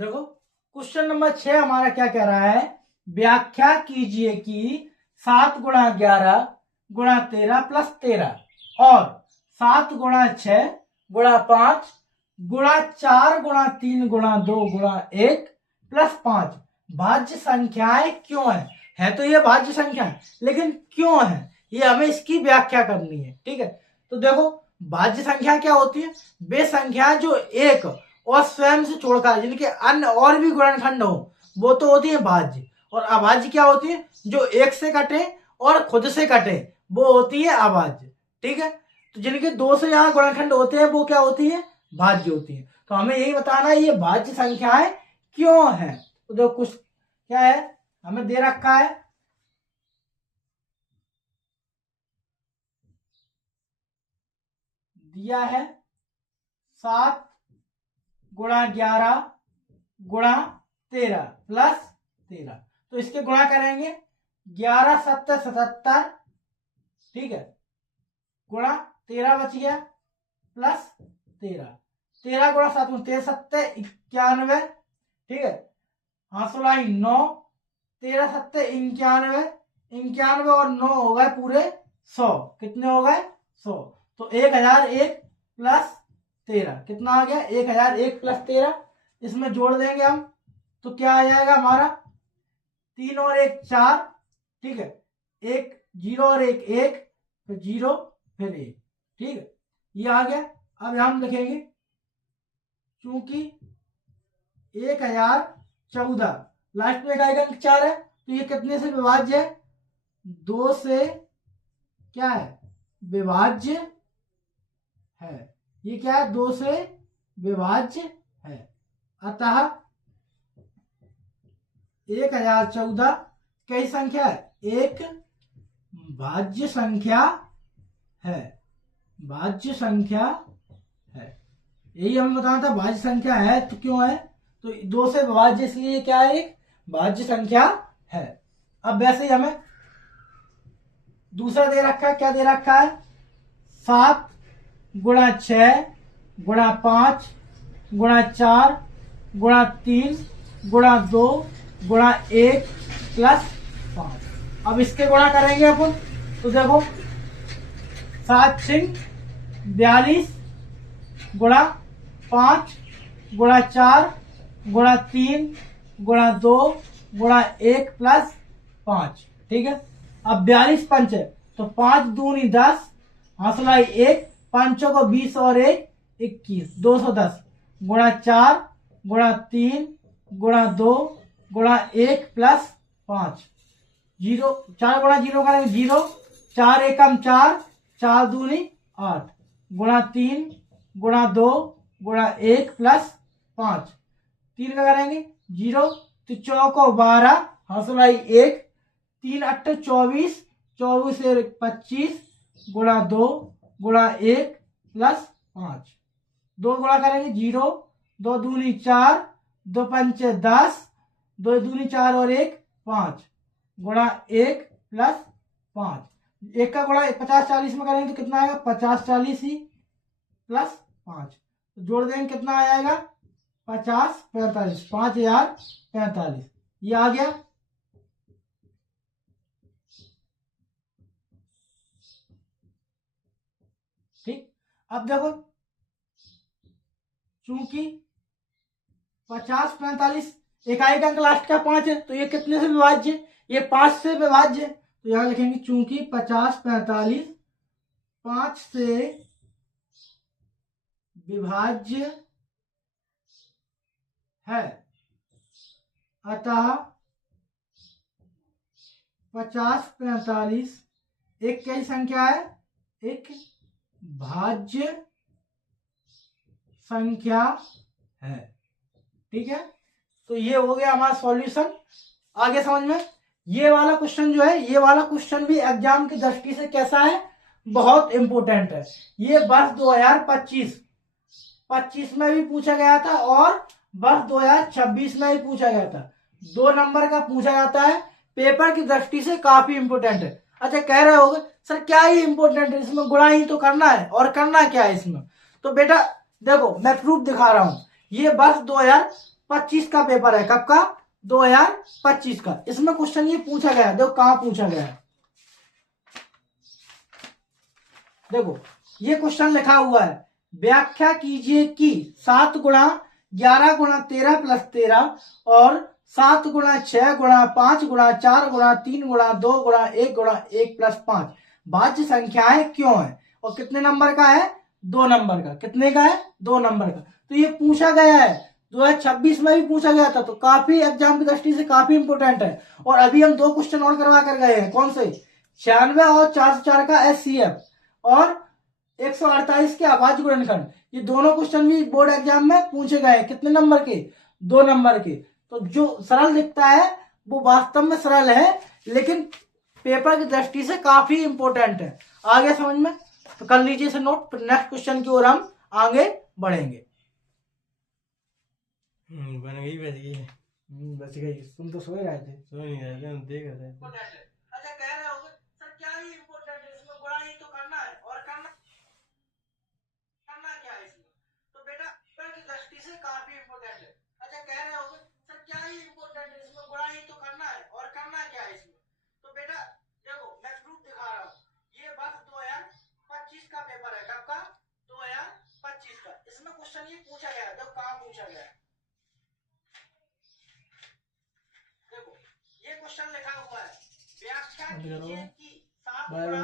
देखो question number 6 हमारा क्या कह रहा है, व्याख्या कीजिए कि 7 गुणा 11 गुणा 13 प्लस 13 और 7 गुणा 6 गुणा 5 गुणा 4 गुणा 3 गुणा 2 गुणा 1 प्लस 5 भाज्य संख्याएं क्यों है तो ये भाज्य संख्या है, लेकिन क्यों है ये हमें इसकी व्याख्या करनी है। ठीक है, तो देखो भाज्य संख्या क्या होती है, वे संख्या जो एक और स्वयं से छोड़कर जिनके अन्य और भी गुणनखंड हो वो तो होती है भाज्य, और अभाज्य क्या होती है, जो एक से कटे और खुद से कटे वो होती है अभाज्य। ठीक है, तो जिनके दो से यहाँ गुणनखंड होते हैं वो क्या होती है, भाज्य होती है। तो हमें यही बताना है ये भाज्य संख्याएं क्यों है। तो देखो कुछ क्या है हमें दे रखा है, दिया है 7 गुणा 11 गुणा 13 प्लस 13, तो इसके गुणा करेंगे 11 7 77, ठीक है, गुणा 13 बच गया प्लस 13, 13 गुणा 7 13 7 91, ठीक है, हासुलाई 9, 13 7 91, 91 और 9 हो गए पूरे 100, कितने हो गए 100, तो 1001 प्लस 13 कितना आ गया 1001 प्लस 13, इसमें जोड़ देंगे हम तो क्या आ जाएगा हमारा 3 और 1 4, ठीक है, 1 0 और 1 1, फिर 0 फिर 1, ठीक है, ये आ गया। अब हम लिखेंगे चूंकि 1014 लास्ट में का एक अंक 4 है तो ये कितने से विभाज्य है, 2 से क्या है विभाज्य है, ये क्या है 2 से विभाज्य है, अतः 1014 कई संख्या है, एक भाज्य संख्या है, भाज्य संख्या है, यही हमें बताना था भाज्य संख्या है तो क्यों है, तो 2 से विभाज्य इसलिए क्या है एक भाज्य संख्या है। अब वैसे ही हमें दूसरा दे रखा है, क्या दे रखा है 7 गुणा 6 गुणा 5 गुणा 4 गुणा 3 गुणा 2 गुणा 1 प्लस 5। अब इसके गुणा करेंगे अपन तो देखो 7 6 42 गुणा 5 गुणा 4 गुणा 3 गुणा 2 गुणा 1 प्लस 5, ठीक है। अब 42 पंच है तो 5 दूनी 10, हासुलाई 1, पांचों को 20 और 1 21, 210 गुणा 4 गुणा 3 गुणा 2 गुणा 1 प्लस 5, 0 4 गुणा 0 करेंगे 0, 4 एकम 4, 4 दूनी 8 गुणा 3 गुणा 2 गुणा 1 प्लस 5, 3 का करेंगे 0, तो चौको 12, हासुलाई 1, 3 8 24, 24 से 25 गुणा 2 गुणा 1 प्लस 5, 2 गुणा करेंगे 0, 2 दूनी 4, 2 पंचे 10, 2 दूनी 4 और 1 5 गुणा 1 प्लस 5, 1 का गुणा 50 40 में करेंगे तो कितना आएगा 50 40 ही प्लस 5, तो जोड़ देंगे कितना आ जाएगा 50 45, 5045, ये आ गया। ठीक, अब देखो चूंकि 50 45 इकाई का अंक लास्ट का 5 है तो ये कितने से विभाज्य, ये 5 से विभाज्य, तो यहां लिखेंगे चूंकि 50 45 5 से विभाज्य है, अतः 50 45 एक कैसी संख्या है, एक भाज्य संख्या है। ठीक है, तो ये हो गया हमारा सॉल्यूशन। आगे समझ में, ये वाला क्वेश्चन जो है, ये वाला क्वेश्चन भी एग्जाम की दृष्टि से कैसा है, बहुत इंपोर्टेंट है। ये वर्ष 2025 में भी पूछा गया था और वर्ष 2026 में भी पूछा गया था, 2 नंबर का पूछा जाता है, पेपर की दृष्टि से काफी इंपोर्टेंट है। अच्छा कह रहे होगे सर क्या ही इंपोर्टेंट है, इसमें गुणा ही तो करना है, और करना क्या है इसमें, तो बेटा देखो मैं प्रूफ दिखा रहा हूं, ये वर्ष 2025 का पेपर है। कब का? 2025 का। इसमें क्वेश्चन ये पूछा गया है, देखो कहां पूछा गया है। देखो ये क्वेश्चन लिखा हुआ है, व्याख्या कीजिए कि 7 गुणा 11 गुणा 13 प्लस 13 और 7 गुणा 6 गुणा 5 गुणा 4 गुणा 3 गुणा 2 गुणा 1 प्लस 5 भाज्य संख्याएं क्यों है, और कितने नंबर का है? 2 नंबर का। कितने का है? 2 नंबर का। तो ये पूछा गया है, 2026 में भी पूछा गया था, तो काफी एग्जाम की दृष्टि से काफी इंपोर्टेंट है। और अभी हम 2 क्वेश्चन और करवा कर गए हैं। कौन से? 96 और 404 का SCF और 148 के अभाज्य गुणनखंड। ये दोनों क्वेश्चन भी बोर्ड एग्जाम में पूछे गए हैं। कितने नंबर के? 2 नंबर के। तो जो सरल दिखता है वो वास्तव में सरल है, लेकिन पेपर की दृष्टि से काफी इंपोर्टेंट है। आ गया समझ में? तो कर लीजिए इसे नोट, फिर नेक्स्ट क्वेश्चन की ओर हम आगे बढ़ेंगे। बन गई, बच गई। बच गई। तुम तो सो ही रहे थे। सो नहीं रहे थे, हम देख रहे थे। अच्छा कह रहे होगे सर क्या ही इंपॉर्टेंट है इसमें, गुणा ही तो करना है, और करना क्या है इसमें? तो बेटा पेपर की दृष्टि से काफी इंपॉर्टेंट है। अच्छा कह रहे होगे सर क्या ही इंपॉर्टेंट है इसमें, गुणा ही तो करना है, और करना क्या है इसमें? तो बेटा देखो मैं प्रूफ दिखा रहा हूँ। ये बस 2025 का पेपर है। कब का? 2025 का। इसमें क्वेश्चन ये पूछा गया है, देखो कहां पूछा गया है। देखो ये क्वेश्चन लिखा हुआ है, व्याख्या कीजिए कि 7 गुणा